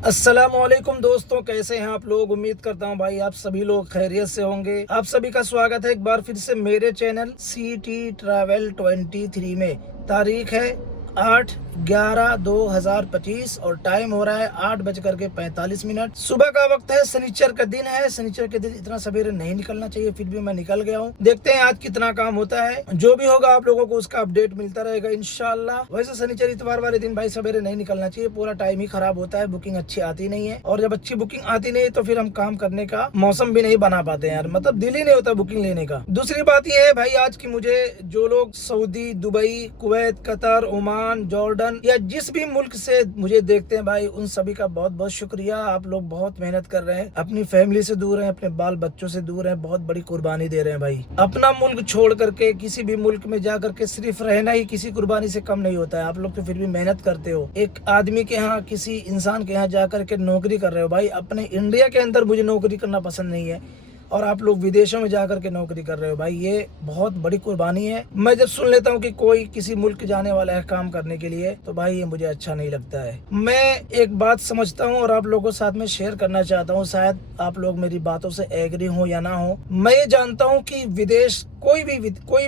अस्सलामुअलैकुम दोस्तों, कैसे हैं आप लोग। उम्मीद करता हूं भाई आप सभी लोग खैरियत से होंगे। आप सभी का स्वागत है एक बार फिर से मेरे चैनल सिटी ट्रैवल 23 में। तारीख है 8/11/2025 और टाइम हो रहा है 8:45। सुबह का वक्त है, शनिचर का दिन है। शनिचर के दिन इतना सवेरे नहीं निकलना चाहिए, फिर भी मैं निकल गया हूँ। देखते हैं आज कितना काम होता है। जो भी होगा आप लोगों को उसका अपडेट मिलता रहेगा इंशाल्लाह। वैसे शनिचर इतवार वाले दिन भाई सवेरे नहीं निकलना चाहिए, पूरा टाइम ही खराब होता है, बुकिंग अच्छी आती नहीं है। और जब अच्छी बुकिंग आती नहीं है तो फिर हम काम करने का मौसम भी नहीं बना पाते हैं यार, मतलब दिल ही नहीं होता बुकिंग लेने का। दूसरी बात यह है भाई, आज की मुझे जो लोग Saudi, Dubai, Kuwait, Qatar, Oman, Jordan या जिस भी मुल्क से मुझे देखते हैं भाई, उन सभी का बहुत बहुत शुक्रिया। आप लोग बहुत मेहनत कर रहे हैं, अपनी फैमिली से दूर हैं, अपने बाल बच्चों से दूर हैं, बहुत बड़ी कुर्बानी दे रहे हैं भाई। अपना मुल्क छोड़ करके किसी भी मुल्क में जा करके सिर्फ रहना ही किसी कुर्बानी से कम नहीं होता है। आप लोग तो फिर भी मेहनत करते हो। एक आदमी के यहाँ, किसी इंसान के यहाँ जा करके नौकरी कर रहे हो भाई। अपने इंडिया के अंदर मुझे नौकरी करना पसंद नहीं है और आप लोग विदेशों में जाकर के नौकरी कर रहे हो भाई, ये बहुत बड़ी कुर्बानी है। मैं जब सुन लेता हूँ कि कोई किसी मुल्क जाने वाला है काम करने के लिए, तो भाई ये मुझे अच्छा नहीं लगता है। मैं एक बात समझता हूँ और आप लोगों के साथ में शेयर करना चाहता हूँ, शायद आप लोग मेरी बातों से एग्री हो या ना हो। मैं ये जानता हूँ कि विदेश कोई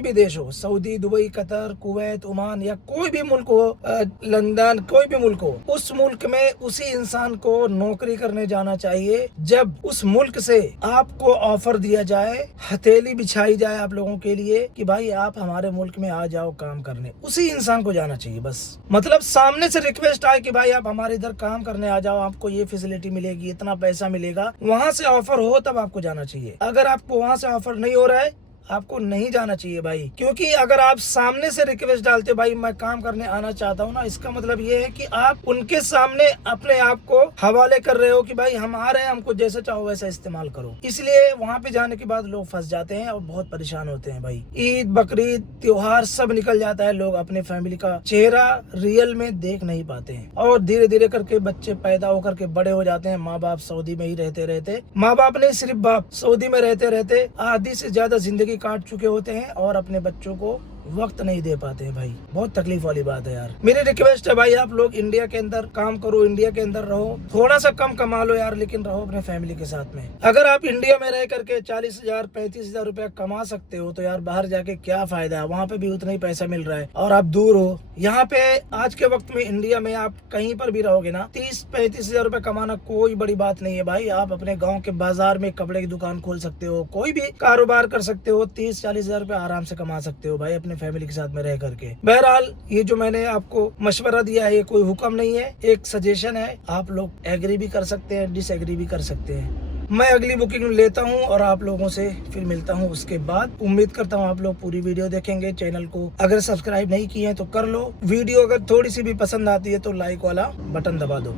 भी देश हो, Saudi, Dubai, Qatar, Kuwait, Oman या कोई भी मुल्क हो, लंदन, कोई भी मुल्क हो, उस मुल्क में उसी इंसान को नौकरी करने जाना चाहिए जब उस मुल्क से आपको ऑफर दिया जाए, हथेली बिछाई जाए आप लोगों के लिए कि भाई आप हमारे मुल्क में आ जाओ काम करने, उसी इंसान को जाना चाहिए बस। मतलब सामने से रिक्वेस्ट आए कि भाई आप हमारे इधर काम करने आ जाओ, आपको ये फैसिलिटी मिलेगी, इतना पैसा मिलेगा, वहां से ऑफर हो तब आपको जाना चाहिए। अगर आपको वहां से ऑफर नहीं हो रहा है, आपको नहीं जाना चाहिए भाई। क्योंकि अगर आप सामने से रिक्वेस्ट डालते हो भाई मैं काम करने आना चाहता हूँ ना, इसका मतलब ये है कि आप उनके सामने अपने आप को हवाले कर रहे हो कि भाई हम आ रहे हैं, हमको जैसा चाहो वैसा इस्तेमाल करो। इसलिए वहाँ पे जाने के बाद लोग फंस जाते हैं और बहुत परेशान होते हैं भाई। ईद, बकरीद, त्योहार सब निकल जाता है, लोग अपने फैमिली का चेहरा रियल में देख नहीं पाते हैं और धीरे धीरे करके बच्चे पैदा होकर के बड़े हो जाते हैं। माँ बाप सऊदी में ही रहते माँ बाप नहीं, सिर्फ बाप सऊदी में रहते आधी से ज्यादा जिंदगी काट चुके होते हैं और अपने बच्चों को वक्त नहीं दे पाते हैं भाई। बहुत तकलीफ वाली बात है यार। मेरी रिक्वेस्ट है भाई, आप लोग इंडिया के अंदर काम करो, इंडिया के अंदर रहो, थोड़ा सा कम कमा लो यार, लेकिन रहो अपने फैमिली के साथ में। अगर आप इंडिया में रह करके 40,000 35,000 रुपया कमा सकते हो तो यार बाहर जाके क्या फायदा है, वहाँ पे भी उतना ही पैसा मिल रहा है और आप दूर हो। यहाँ पे आज के वक्त में इंडिया में आप कहीं पर भी रहोगे ना, 30-35,000 रुपया कमाना कोई बड़ी बात नहीं है भाई। आप अपने गाँव के बाजार में कपड़े की दुकान खोल सकते हो, कोई भी कारोबार कर सकते हो, 30-40,000 रुपया आराम से कमा सकते हो भाई अपने फैमिली के साथ में रह करके। बहरहाल ये जो मैंने आपको मशवरा दिया है ये कोई हुक्म नहीं है, एक सजेशन है। आप लोग एग्री भी कर सकते हैं, डिसएग्री भी कर सकते हैं। मैं अगली बुकिंग लेता हूं और आप लोगों से फिर मिलता हूं उसके बाद। उम्मीद करता हूं आप लोग पूरी वीडियो देखेंगे। चैनल को अगर सब्सक्राइब नहीं किए हैं तो कर लो। वीडियो अगर थोड़ी सी भी पसंद आती है तो लाइक वाला बटन दबा दो।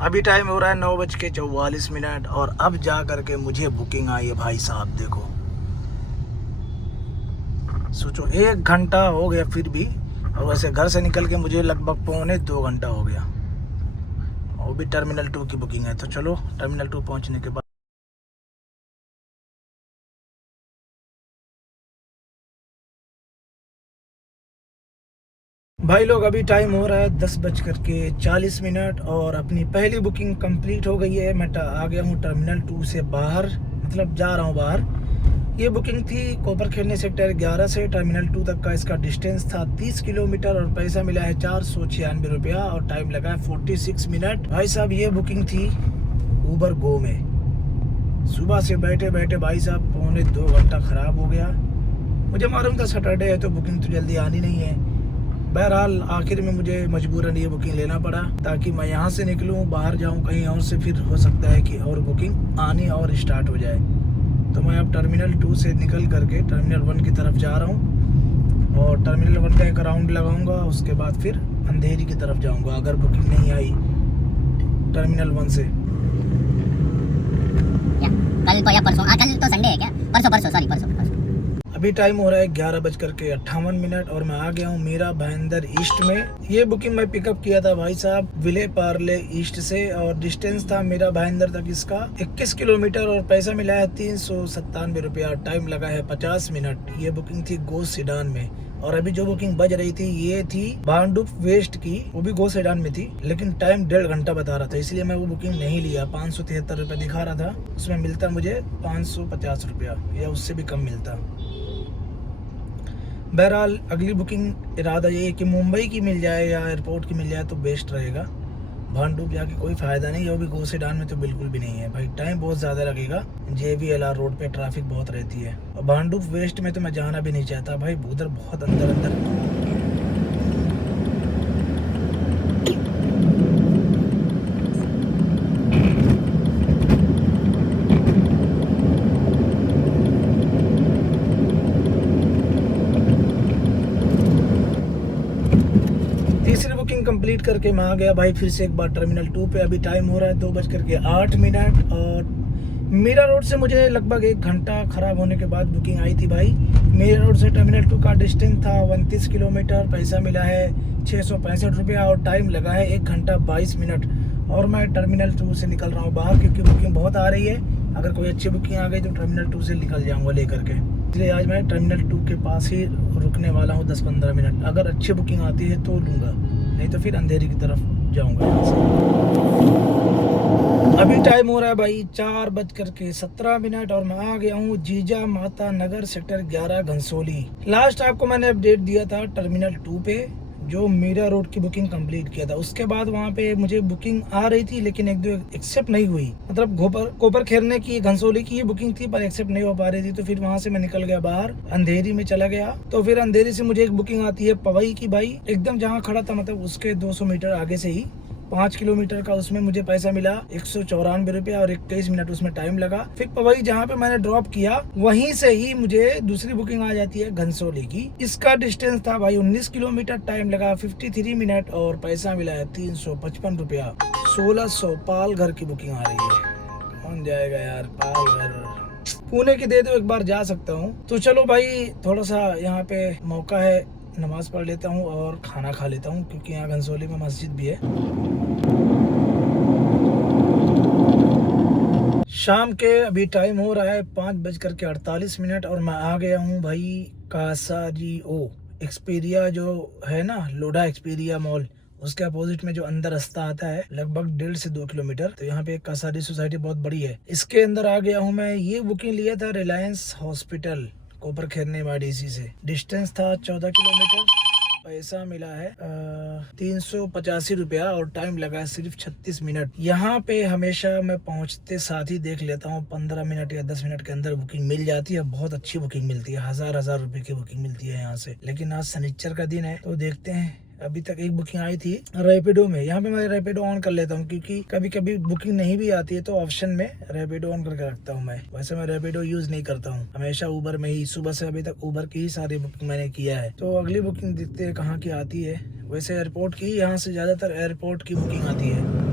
अभी टाइम हो रहा है 9:44 और अब जा करके मुझे बुकिंग आई है भाई साहब। देखो सोचो, 1 घंटा हो गया फिर भी, और वैसे घर से निकल के मुझे लगभग 1.25 घंटा हो गया। और भी टर्मिनल 2 की बुकिंग है, तो चलो टर्मिनल 2 पहुंचने के बाद भाई लोग अभी टाइम हो रहा है 10:40 और अपनी पहली बुकिंग कंप्लीट हो गई है। मैं आ गया हूँ टर्मिनल 2 से बाहर, मतलब जा रहा हूँ बाहर। ये बुकिंग थी कोपर खेलने सेक्टर 11 से टर्मिनल 2 तक का। इसका डिस्टेंस था 30 किलोमीटर और पैसा मिला है 496 रुपया और टाइम लगा है 46 मिनट। भाई साहब ये बुकिंग थी उबर गो में। सुबह से बैठे बैठे भाई साहब 1.25 घंटा ख़राब हो गया। मुझे मालूम था सैटरडे है तो बुकिंग तो जल्दी आनी नहीं है। बहरहाल आखिर में मुझे मजबूरन ये बुकिंग लेना पड़ा ताकि मैं यहाँ से निकलूँ, बाहर जाऊँ कहीं और से, फिर हो सकता है कि और बुकिंग आनी और स्टार्ट हो जाए। तो मैं अब टर्मिनल 2 से निकल करके टर्मिनल 1 की तरफ जा रहा हूँ और टर्मिनल 1 का एक राउंड लगाऊंगा, उसके बाद फिर अंधेरी की तरफ जाऊंगा अगर बुकिंग नहीं आई टर्मिनल 1 से। कल तो या परसों, कल तो संडे है क्या? परसों। अभी टाइम हो रहा है 11:58 और मैं आ गया हूँ मीरा भाईंदर ईस्ट में। ये बुकिंग मैं पिकअप किया था भाई साहब विले पार्ले ईस्ट से और डिस्टेंस था मीरा भाईंदर तक इसका 21 किलोमीटर और पैसा मिला है 397 रुपया। टाइम लगा है 50 मिनट। ये बुकिंग थी गो सीडान में। और अभी जो बुकिंग बज रही थी ये थी भांडुप वेस्ट की, वो भी गो सेडान में थी, लेकिन टाइम 1.5 घंटा बता रहा था, इसलिए मैं वो बुकिंग नहीं लिया। 573 रुपये दिखा रहा था, उसमें मिलता मुझे 550 रुपया या उससे भी कम मिलता। बहरहाल अगली बुकिंग इरादा ये है कि मुंबई की मिल जाए या एयरपोर्ट की मिल जाए तो बेस्ट रहेगा। भांडुप जाके कोई फ़ायदा नहीं है, वो भी गो सेडान में तो बिल्कुल भी नहीं है भाई, टाइम बहुत ज़्यादा लगेगा। JBLR रोड पे ट्रैफिक बहुत रहती है, और भांडुप वेस्ट में तो मैं जाना भी नहीं चाहता भाई, उधर बहुत अंदर अंदर। तीसरी बुकिंग कंप्लीट करके मैं आ गया भाई फिर से एक बार टर्मिनल 2 पे। अभी टाइम हो रहा है 2:08 और मीरा रोड से मुझे लगभग 1 घंटा ख़राब होने के बाद बुकिंग आई थी भाई। मीरा रोड से टर्मिनल 2 का डिस्टेंस था 29 किलोमीटर, पैसा मिला है 665 रुपया और टाइम लगा है 1 घंटा 22 मिनट। और मैं टर्मिनल 2 से निकल रहा हूँ बाहर, क्योंकि बुकिंग बहुत आ रही है। अगर कोई अच्छी बुकिंग आ गई तो टर्मिनल 2 से निकल जाऊँगा लेकर के, इसलिए आज मैं टर्मिनल 2 के पास ही रुकने वाला हूँ 10-15 मिनट। अगर अच्छी बुकिंग आती है तो लूँगा, नहीं तो फिर अंधेरी की तरफ जाऊँगा यहाँ से। अभी टाइम हो रहा है भाई 4:17 और मैं आ गया हूँ जीजा माता नगर सेक्टर 11 घनसोली। लास्ट आपको मैंने अपडेट दिया था टर्मिनल 2 पे, जो मीरा रोड की बुकिंग कंप्लीट किया था। उसके बाद वहाँ पे मुझे बुकिंग आ रही थी, लेकिन 1-2 एक्सेप्ट नहीं हुई। मतलब कोपर खेरने की घनसोली की बुकिंग थी पर एक्सेप्ट नहीं हो पा रही थी, तो फिर वहाँ से मैं निकल गया बाहर, अंधेरी में चला गया। तो फिर अंधेरी से मुझे एक बुकिंग आती है पवई की भाई, एकदम जहाँ खड़ा था मतलब उसके 200 मीटर आगे से ही 5 किलोमीटर का, उसमें मुझे पैसा मिला 194 रुपया और 21 मिनट उसमें टाइम लगा। फिर पवई जहाँ पे मैंने ड्रॉप किया वहीं से ही मुझे दूसरी बुकिंग आ जाती है घनसोली की। इसका डिस्टेंस था भाई 19 किलोमीटर, टाइम लगा 53 मिनट और पैसा मिला है 355 रुपया। 1600 पालघर की बुकिंग आ रही है। कौन जाएगा यार पालघर? पुणे की दे दो, एक बार जा सकता हूँ। तो चलो भाई थोड़ा सा यहाँ पे मौका है, नमाज पढ़ लेता हूँ और खाना खा लेता हूँ, क्योंकि यहाँ घनसोली में मस्जिद भी है। शाम के अभी टाइम हो रहा है 5:48 और मैं आ गया हूँ भाई कासारिओ एक्सपीरिया, जो है ना लोडा एक्सपीरिया मॉल, उसके अपोजिट में जो अंदर रास्ता आता है लगभग 1.5 से 2 किलोमीटर। तो यहाँ पे एक कासारी सोसाइटी बहुत बड़ी है, इसके अंदर आ गया हूँ मैं। ये बुकिंग लिया था रिलायंस हॉस्पिटल कोपर खेरने वाडीसी से, डिस्टेंस था 14 किलोमीटर, पैसा मिला है 385 रुपया और टाइम लगा है सिर्फ 36 मिनट। यहाँ पे हमेशा मैं पहुँचते साथ ही देख लेता हूँ 15 मिनट या 10 मिनट के अंदर बुकिंग मिल जाती है। बहुत अच्छी बुकिंग मिलती है, 1000 रुपए की बुकिंग मिलती है यहाँ से। लेकिन आज शनिचर का दिन है तो देखते हैं। अभी तक एक बुकिंग आई थी रैपिडो में, यहाँ पे मैं रैपिडो ऑन कर लेता हूँ, क्योंकि कभी कभी बुकिंग नहीं भी आती है तो ऑप्शन में रैपिडो ऑन करके रखता हूँ मैं। वैसे मैं रैपिडो यूज नहीं करता हूँ, हमेशा उबर में ही, सुबह से अभी तक उबर की ही सारी बुकिंग मैंने किया है। तो अगली बुकिंग देखते हैं कहाँ की आती है। वैसे एयरपोर्ट की, यहाँ से ज्यादातर एयरपोर्ट की बुकिंग आती है।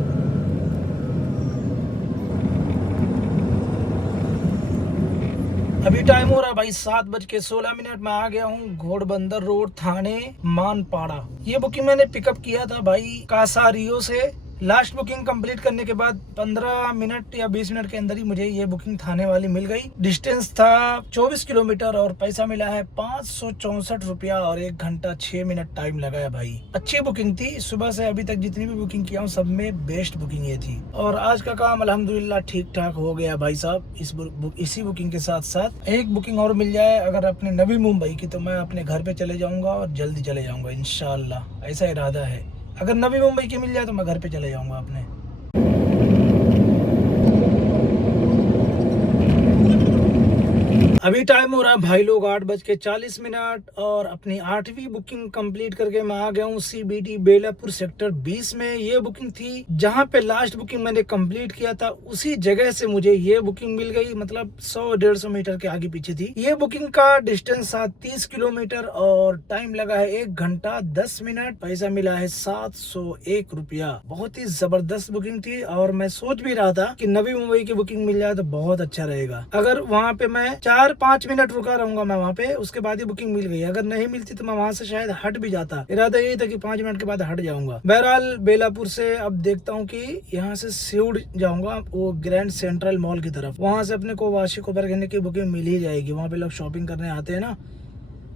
अभी टाइम हो रहा है भाई 7:16 मैं आ गया हूँ घोड़बंदर रोड थाने मानपाड़ा। ये बुकिंग मैंने पिकअप किया था भाई कासारियो से। लास्ट बुकिंग कंप्लीट करने के बाद 15 मिनट या 20 मिनट के अंदर ही मुझे ये बुकिंग थाने वाली मिल गई। डिस्टेंस था 24 किलोमीटर और पैसा मिला है 564 रुपया और 1 घंटा 6 मिनट टाइम लगा है भाई। अच्छी बुकिंग थी, सुबह से अभी तक जितनी भी बुकिंग किया हूँ सब में बेस्ट बुकिंग ये थी। और आज का काम अल्हम्दुलिल्लाह ठीक ठाक हो गया भाई साहब। इसी बुकिंग के साथ साथ एक बुकिंग और मिल जाए अगर अपने नवी मुंबई की, तो मैं अपने घर पे चले जाऊंगा और जल्दी चले जाऊंगा इंशाल्लाह, ऐसा इरादा है। अगर नवी मुंबई की मिल जाए तो मैं घर पे चले जाऊंगा अपने। अभी टाइम हो रहा है भाई लोग 8:40 और अपनी 8वीं बुकिंग कंप्लीट करके मैं आ गया हूँ CBD बेलापुर सेक्टर 20 में। ये बुकिंग थी जहाँ पे लास्ट बुकिंग मैंने कंप्लीट किया था, उसी जगह से मुझे ये बुकिंग मिल गई। मतलब 100-150 मीटर के आगे पीछे थी। ये बुकिंग का डिस्टेंस था 30 किलोमीटर और टाइम लगा है 1 घंटा 10 मिनट। पैसा मिला है 701 रुपया। बहुत ही जबरदस्त बुकिंग थी और मैं सोच भी रहा था कि नवी मुंबई की बुकिंग मिल जाए तो बहुत अच्छा रहेगा। अगर वहाँ पे मैं 4-5 मिनट रुका रहूंगा मैं वहाँ पे, उसके बाद ही बुकिंग मिल गई। अगर नहीं मिलती तो मैं वहाँ से शायद हट भी जाता। इरादा यही था कि 5 मिनट के बाद हट जाऊंगा। बहरहाल बेलापुर से अब देखता हूँ कि यहाँ से सिउड़ जाऊंगा वो ग्रैंड सेंट्रल मॉल की तरफ। वहाँ से अपने को वाशी कोपर खेरने की बुकिंग मिल ही जाएगी। वहाँ पे लोग शॉपिंग करने आते हैं ना,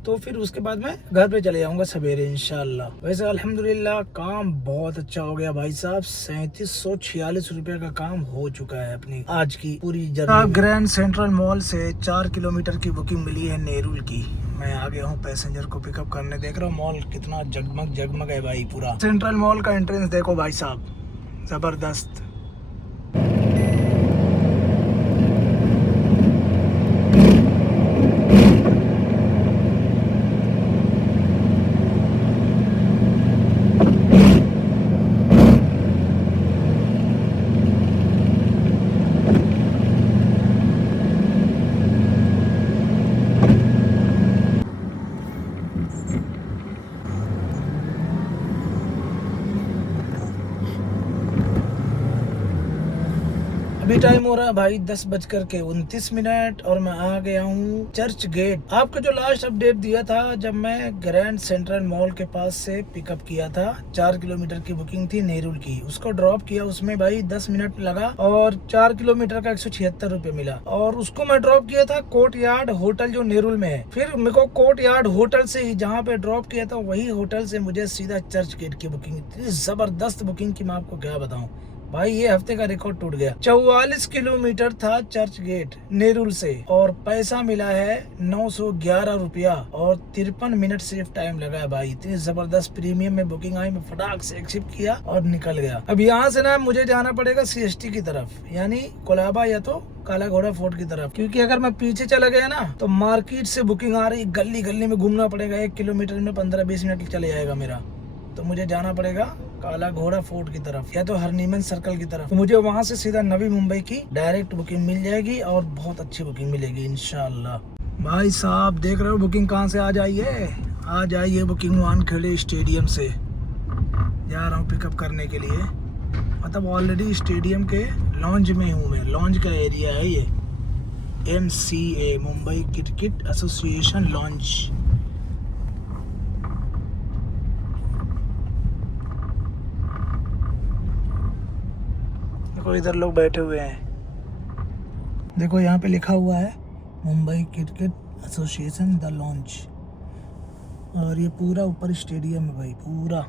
तो फिर उसके बाद मैं घर पे चले जाऊंगा सवेरे इंशाल्लाह। वैसे अल्हम्दुलिल्लाह काम बहुत अच्छा हो गया भाई साहब, 3746 रुपए का काम हो चुका है अपनी आज की पूरी जर्नी। ग्रैंड सेंट्रल मॉल से 4 किलोमीटर की बुकिंग मिली है नेरुल की। मैं आ गया हूँ पैसेंजर को पिकअप करने। देख रहा हूँ मॉल कितना जगमग जगमग है भाई पूरा। सेंट्रल मॉल का एंट्रेंस देखो भाई साहब, जबरदस्त। अभी टाइम हो रहा है भाई 10:29 और मैं आ गया हूँ चर्च गेट। आपको जो लास्ट अपडेट दिया था जब मैं ग्रैंड सेंट्रल मॉल के पास से पिकअप किया था, 4 किलोमीटर की बुकिंग थी नेरुल की, उसको ड्रॉप किया, उसमें भाई 10 मिनट लगा और 4 किलोमीटर का 176 रुपए मिला। और उसको मैं ड्रॉप किया था कोर्ट यार्ड होटल जो नेरुल में है। फिर मेरे को कोर्ट यार्ड होटल से ही जहाँ पे ड्रॉप किया था वही होटल से मुझे सीधा चर्च गेट की बुकिंग, इतनी जबरदस्त बुकिंग की मैं आपको क्या बताऊँ भाई, ये हफ्ते का रिकॉर्ड टूट गया। 44 किलोमीटर था चर्च गेट नेरुल से और पैसा मिला है 911 रुपया और 53 मिनट सिर्फ टाइम लगा है भाई। इतनी जबरदस्त प्रीमियम में बुकिंग आई, मैं फटाक से एक्सेप्ट किया और निकल गया। अब यहाँ से ना मुझे जाना पड़ेगा CST की तरफ, यानी कोलाबा या तो काला घोड़ा फोर्ट की तरफ, क्योंकि अगर मैं पीछे चला गया ना तो मार्केट से बुकिंग आ रही, गली गली में घूमना पड़ेगा, 1 किलोमीटर में 15-20 मिनट चले जाएगा मेरा। तो मुझे जाना पड़ेगा काला घोड़ा फोर्ट की तरफ या तो हरनीमन सर्कल की तरफ। तो मुझे वहां से सीधा नवी मुंबई की डायरेक्ट बुकिंग मिल जाएगी और बहुत अच्छी बुकिंग मिलेगी इंशाल्लाह। भाई साहब देख रहे हो बुकिंग कहाँ से आज आई है? आज आई है बुकिंग वानखेड़े स्टेडियम से। जा रहा हूँ पिकअप करने के लिए, मतलब ऑलरेडी स्टेडियम के लॉन्ज में हूँ मैं। लॉन्ज का एरिया है ये, MCA Mumbai cricket association lounge. देखो इधर लोग बैठे हुए हैं, देखो यहाँ पे लिखा हुआ है Mumbai cricket association the launch, और ये पूरा ऊपर स्टेडियम है भाई पूरा।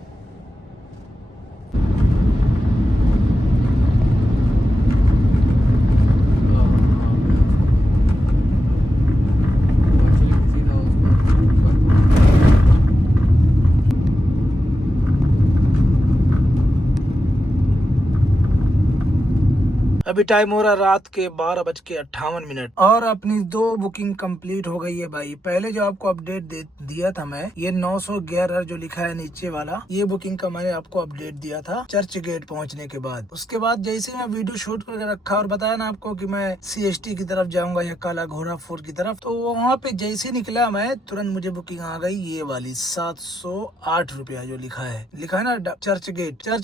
अभी टाइम हो रहा रात के 12:58 और अपनी 2 बुकिंग कंप्लीट हो गई है भाई। पहले जो आपको अपडेट दिया था मैं, ये 911 जो लिखा है नीचे वाला, ये बुकिंग का मैंने आपको अपडेट दिया था चर्च गेट पहुंचने के बाद। उसके बाद जैसे मैं वीडियो शूट करके रखा और बताया ना आपको कि मैं CST की तरफ जाऊंगा या काला घोड़ा फोर्ट की तरफ, तो वहाँ पे जैसे निकला मैं तुरंत मुझे बुकिंग आ गई ये वाली 708 रुपया जो लिखा है ना चर्च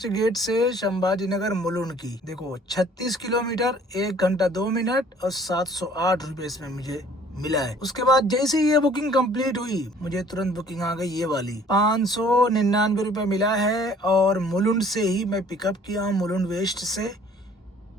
गेट से संभाजी नगर मुलुंड की। देखो 36 किलोमीटर 1 घंटा 2 मिनट और 708 रुपए इसमें मुझे मिला है। उसके बाद जैसे ये बुकिंग कंप्लीट हुई मुझे तुरंत बुकिंग आ गई ये वाली 599 रुपए मिला है। और मुलुंड से ही मैं पिकअप किया हूँ, मुलुंड वेस्ट से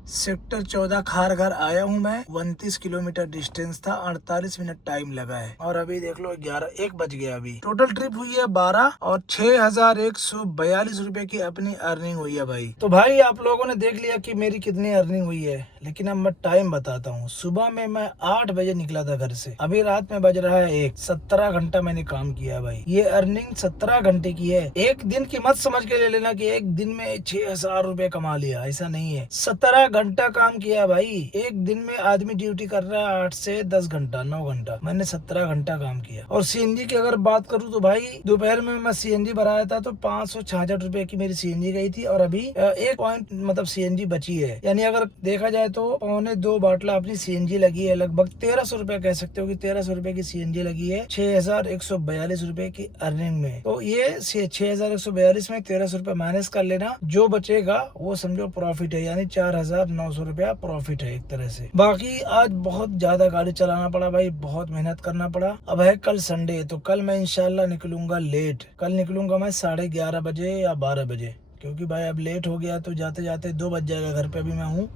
सेक्टर 14 खारघर आया हूँ मैं। 29 किलोमीटर डिस्टेंस था, 48 मिनट टाइम लगा है। और अभी देख लो 1 बज गया। अभी टोटल ट्रिप हुई है 12 और 6142 रुपए की अपनी अर्निंग हुई है भाई। तो भाई आप लोगों ने देख लिया कि मेरी कितनी अर्निंग हुई है, लेकिन अब मैं टाइम बताता हूँ। सुबह में मैं 8 बजे निकला था घर से, अभी रात में बज रहा है 1, 17 घंटा मैंने काम किया है भाई। ये अर्निंग 17 घंटे की है। एक दिन की मत समझ के ले लेना कि एक दिन में 6000 रुपए कमा लिया, ऐसा नहीं है। 17 घंटा काम किया भाई। एक दिन में आदमी ड्यूटी कर रहा है 8 से 10 घंटा 9 घंटा, मैंने 17 घंटा काम किया। और CNG की अगर बात करूँ तो भाई दोपहर में मैं CNG भराया था तो 566 रुपए की मेरी CNG गई थी और अभी 1 पॉइंट मतलब CNG बची है। यानी अगर देखा जाए तो 1.25 बाटला अपनी CNG लगी है। लगभग 1300 रुपए कह सकते हो कि 1300 रुपए की CNG लगी है 6142 रुपए की अर्निंग में। तो ये 6142 में 1300 रुपए माइनस कर लेना, जो बचेगा वो समझो प्रॉफिट है, यानी 4900 रुपया प्रॉफिट है एक तरह से। बाकी आज बहुत ज्यादा गाड़ी चलाना पड़ा भाई, बहुत मेहनत करना पड़ा। अब है कल संडे, तो कल मैं इंशाल्लाह निकलूंगा लेट। कल निकलूंगा मैं 11:30 बजे या 12 बजे, क्योंकि भाई अब लेट हो गया तो जाते जाते 2 बज जाएगा घर पे। अभी मैं हूँ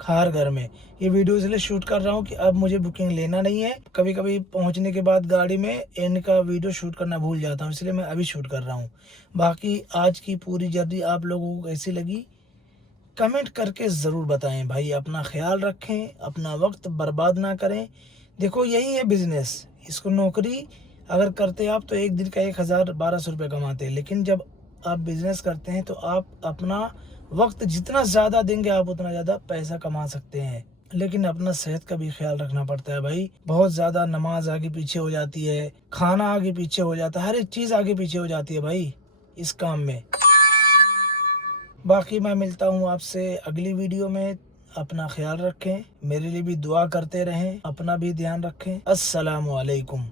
खार घर में। ये वीडियो इसलिए शूट कर रहा हूँ कि अब मुझे बुकिंग लेना नहीं है। कभी कभी पहुँचने के बाद गाड़ी में इनका वीडियो शूट करना भूल जाता हूँ, इसलिए मैं अभी शूट कर रहा हूँ। बाकी आज की पूरी जर्नी आप लोगों को कैसी लगी कमेंट करके ज़रूर बताएं भाई। अपना ख्याल रखें, अपना वक्त बर्बाद ना करें। देखो यही है बिज़नेस। इसको नौकरी अगर करते आप तो एक दिन का 1000-1200 रुपये कमाते, लेकिन जब आप बिज़नेस करते हैं तो आप अपना वक्त जितना ज़्यादा देंगे आप उतना ज़्यादा पैसा कमा सकते हैं। लेकिन अपना सेहत का भी ख्याल रखना पड़ता है भाई। बहुत ज़्यादा नमाज आगे पीछे हो जाती है, खाना आगे पीछे हो जाता है, हर एक चीज़ आगे पीछे हो जाती है भाई इस काम में। बाकी मैं मिलता हूँ आपसे अगली वीडियो में। अपना ख्याल रखें, मेरे लिए भी दुआ करते रहें, अपना भी ध्यान रखें। अस्सलामु अलैकुम।